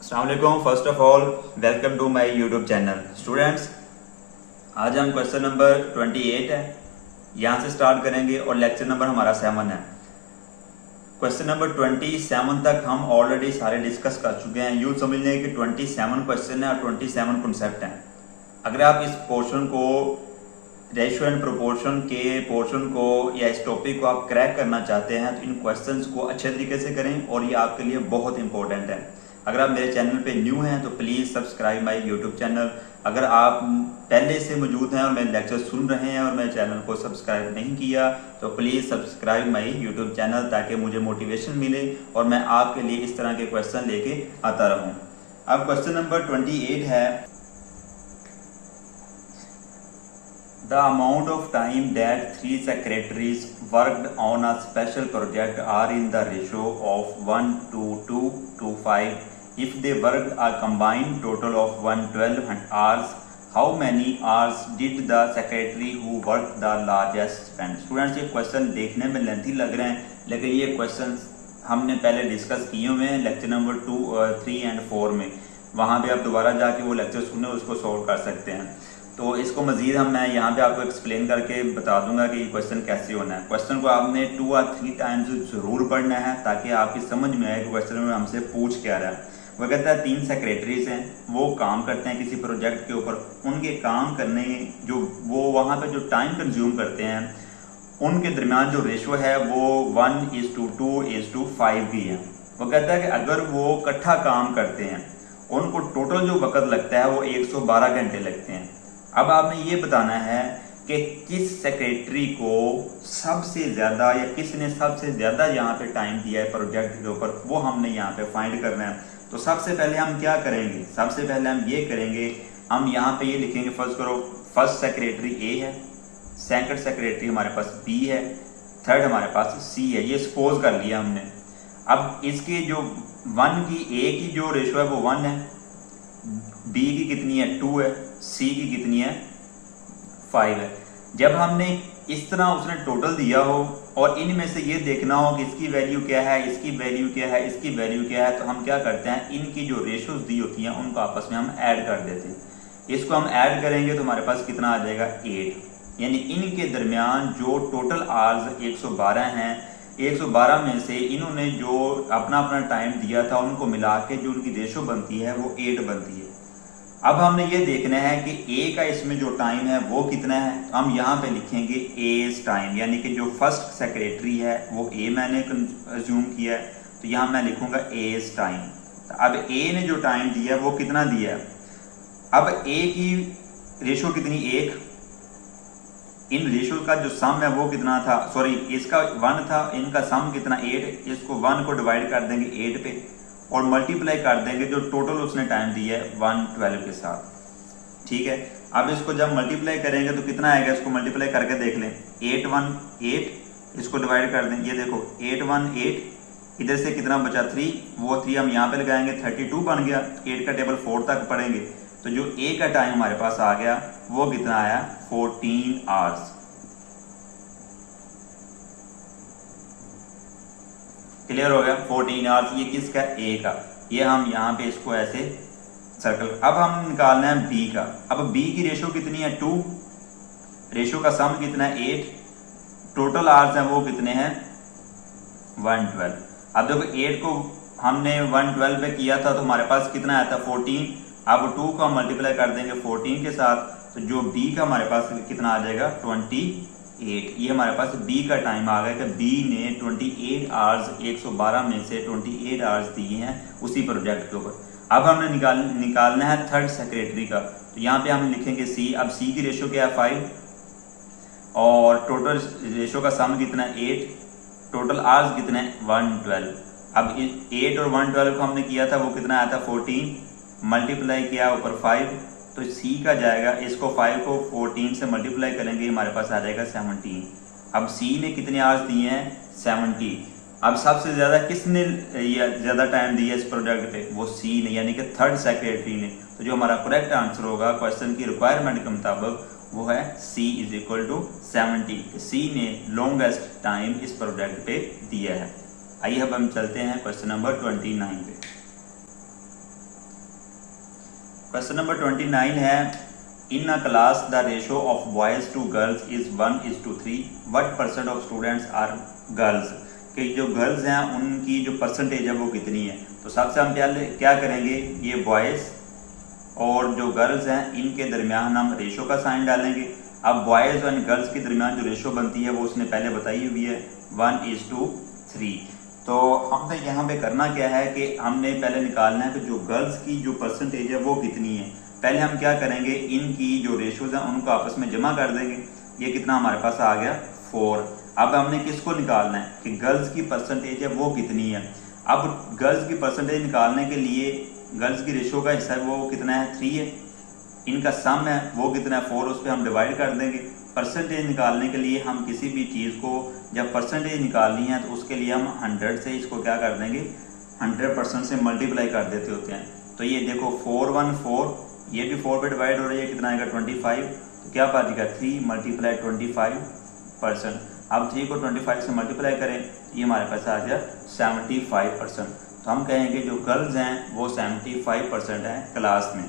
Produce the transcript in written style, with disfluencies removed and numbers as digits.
अस्सलाम वालेकुम। First of all welcome to my YouTube channel. Students, आज हम क्वेश्चन नंबर 28 है यहाँ से स्टार्ट करेंगे और लेक्चर नंबर हमारा 7 है। क्वेश्चन नंबर 27 तक हम ऑलरेडी सारे डिस्कस कर चुके हैं। यूँ समझ लें कि 27 क्वेश्चन है और 27 कॉन्सेप्ट हैं। अगर आप इस पोर्शन को, रेशियो एंड प्रोपोर्शन के पोर्शन को या इस टॉपिक को आप क्रैक करना चाहते हैं तो इन क्वेश्चंस को अच्छे तरीके से करें और ये आपके लिए बहुत इंपॉर्टेंट है। अगर आप मेरे चैनल पे न्यू हैं तो please subscribe my YouTube channel. अगर आप पहले से मौजूद हैं और मेरे लेक्चर सुन रहे हैं और मेरे चैनल को सब्सक्राइब नहीं किया तो please subscribe my YouTube channel ताकि मुझे मोटिवेशन मिले और मैं आपके लिए इस तरह के क्वेश्चन लेके आता रहूँ। अब क्वेश्चन नंबर 28 है, The amount of time that 3 secretaries worked on a special project are in the ratio of 1:2 to 5. If they worked a combined total of 112 hours, how many hours did the secretary who worked the largest spend? Students, ये question देखने में lengthy लग रहे हैं लेकिन ये question हमने पहले डिस्कस किए हुए हैं लेक्चर नंबर 2, 3 एंड 4 में। वहाँ पे आप दोबारा जाके वो लेक्चर सुने, उसको सॉल्व कर सकते हैं। तो इसको मजीद मैं यहाँ पे आपको एक्सप्लेन करके बता दूंगा कि ये क्वेश्चन कैसे होना है। क्वेश्चन को आपने 2 और 3 टाइम्स जरूर पढ़ना है ताकि आपकी समझ में आए कि क्वेश्चन में हमसे पूछ क्या रहा है। वो कहता है 3 सेक्रेटरीज हैं, वो काम करते हैं किसी प्रोजेक्ट के ऊपर। उनके काम करने जो वो वहाँ पे जो टाइम कंज्यूम करते हैं उनके दरमियान जो रेशो है वो 1:2:5 की है। वो कहता है कि अगर वो इकट्ठा काम करते हैं उनको टोटल जो वक्त लगता है वो 112 घंटे लगते हैं। अब आपने ये बताना है कि किस सेक्रेटरी को सबसे ज़्यादा या किसने सबसे ज़्यादा यहाँ पे टाइम दिया है प्रोजेक्ट के ऊपर, वो हमने यहाँ पे फाइंड करना है। तो सबसे पहले हम क्या करेंगे, सबसे पहले हम ये करेंगे, हम यहाँ पे ये लिखेंगे, फर्स्ट करो, फर्स्ट सेक्रेटरी ए है, सेकंड सेक्रेटरी हमारे पास बी है, थर्ड हमारे पास सी है। ये सपोज कर लिया हमने। अब इसके जो 1 की, ए की जो रेशो है वो 1 है, बी की कितनी है 2 है, सी की कितनी है 5 है। जब हमने इस तरह उसने टोटल दिया हो और इनमें से ये देखना हो कि इसकी वैल्यू क्या है, इसकी वैल्यू क्या है, इसकी वैल्यू क्या है, तो हम क्या करते हैं, इनकी जो रेशोज दी होती हैं उनको आपस में हम ऐड कर देते हैं। इसको हम ऐड करेंगे तो हमारे पास कितना आ जाएगा 8। यानी इनके दरमियान जो टोटल आवर्स 112 हैं, 112 में से इन्होंने जो अपना अपना टाइम दिया था उनको मिला के जो उनकी रेशो बनती है वो 8 बनती है। अब हमने ये देखना है कि ए का इसमें जो टाइम है वो कितना है। तो हम यहाँ पे लिखेंगे एज टाइम, यानी कि जो फर्स्ट सेक्रेटरी है वो ए मैंने अज्यूम किया है तो यहाँ मैं लिखूंगा एज टाइम। तो अब ए ने जो टाइम दिया है वो कितना दिया है। अब ए की रेशो कितनी 1, इन रेशो का जो सम है वो कितना था, सॉरी इसका 1 था, इनका सम कितना 8। इसको 1 को डिवाइड कर देंगे 8 पे और मल्टीप्लाई कर देंगे जो टोटल उसने टाइम दिया है 112 के साथ। ठीक है, अब इसको जब मल्टीप्लाई करेंगे तो कितना आएगा, इसको मल्टीप्लाई करके देख लें। 8 1 8, इसको डिवाइड कर दें, ये देखो 8 1 8, इधर से कितना बचा 3, वो 3 हम यहाँ पे लगाएंगे 32 बन गया। 8 का टेबल 4 तक पढ़ेंगे तो जो ए का टाइम हमारे पास आ गया वो कितना आया 14 आवर्स। क्लियर हो गया, 14 आवर्स। ये किसका, ए का। ये हम यहाँ पे इसको ऐसे सर्कल। अब हम निकालना है बी का। अब बी की रेशो कितनी है 2, रेशो का सम कितना है 8, टोटल आवर्स हैं वो कितने हैं 112। अब देखो 8 को हमने 112 पे किया था तो हमारे पास कितना आया था 14। अब 2 को हम मल्टीप्लाई कर देंगे 14 के साथ तो जो बी का हमारे पास कितना आ जाएगा 28। ये हमारे पास बी का टाइम आ गया कि बी ने 28 आवर्स 112 में से 28 आवर्स दिए हैं उसी प्रोजेक्ट के ऊपर। अब हमने निकालना है थर्ड सेक्रेटरी का। तो यहाँ पे हम लिखेंगे सी। अब सी की रेशो क्या है 5 और टोटल रेशो का सम कितना है 8, टोटल आवर्स कितने हैं 112। अब 8 और 112 को हमने किया था वो कितना आया था 14, मल्टीप्लाई किया ऊपर 5 तो सी का जाएगा, इसको 5 को 14 से मल्टीप्लाई करेंगे हमारे पास आ जाएगा 17। अब सी ने कितने आवर्स दिए हैं 70। अब सबसे ज़्यादा किसने ज़्यादा टाइम दिया इस प्रोजेक्ट पे, वो सी ने, यानी कि थर्ड सेक्रेटरी ने। तो जो हमारा करेक्ट आंसर होगा क्वेश्चन की रिक्वायरमेंट के मुताबिक वो है सी = 70। सी ने लॉन्गेस्ट टाइम इस प्रोजेक्ट पे दिया है। आइए अब हम चलते हैं क्वेश्चन नंबर 29 पे। क्वेश्चन नंबर 29 है, in a class the ratio of boys to girls is 1:3, what percent of students are girls. कि जो गर्ल्स हैं उनकी जो परसेंटेज है वो कितनी है। तो सबसे हम पहले क्या करेंगे, ये बॉयज़ और जो गर्ल्स हैं इनके दरमियान हम रेशो का साइन डालेंगे। अब बॉयज़ और गर्ल्स के दरमियान जो रेशो बनती है वो उसने पहले बताई हुई है 1:3। तो हमने यहाँ पे करना क्या है कि हमने पहले निकालना है कि जो गर्ल्स की जो परसेंटेज है वो कितनी है। पहले हम क्या करेंगे, इनकी जो रेशोज हैं उनको आपस में जमा कर देंगे। ये कितना हमारे पास आ गया 4। अब हमने किसको निकालना है कि गर्ल्स की परसेंटेज है वो कितनी है। अब गर्ल्स की परसेंटेज निकालने के लिए गर्ल्स की रेशो का हिस्सा है वो कितना है 3 है, इनका सम है वो कितना है 4, उस पर हम डिवाइड कर देंगे। परसेंटेज निकालने के लिए हम किसी भी चीज़ को जब परसेंटेज निकालनी है तो उसके लिए हम 100 से इसको क्या कर देंगे 100% से मल्टीप्लाई कर देते होते हैं। तो ये देखो 4 1 4, ये भी 4 पे डिवाइड हो रही है, कितना आएगा 25। तो क्या बचेगा 3 मल्टीप्लाई 25%। अब 3 को 25 से मल्टीप्लाई करें, ये हमारे पास आ गया 75%। तो हम कहेंगे जो गर्ल्स हैं वो 75% हैं क्लास में।